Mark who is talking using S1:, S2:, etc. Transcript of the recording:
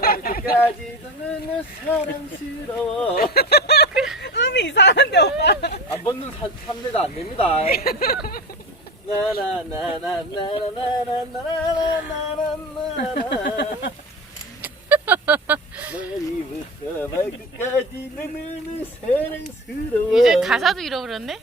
S1: 끝까지 너는 사랑스러워
S2: 음이 이상한데 오빠.
S1: 안 벗는 사, 삼대가 안 됩니다 나나나나나나나나나나나나나나 머리부터 발끝까지 너는 사랑스러워
S3: 이제 가사도 잃어버렸네?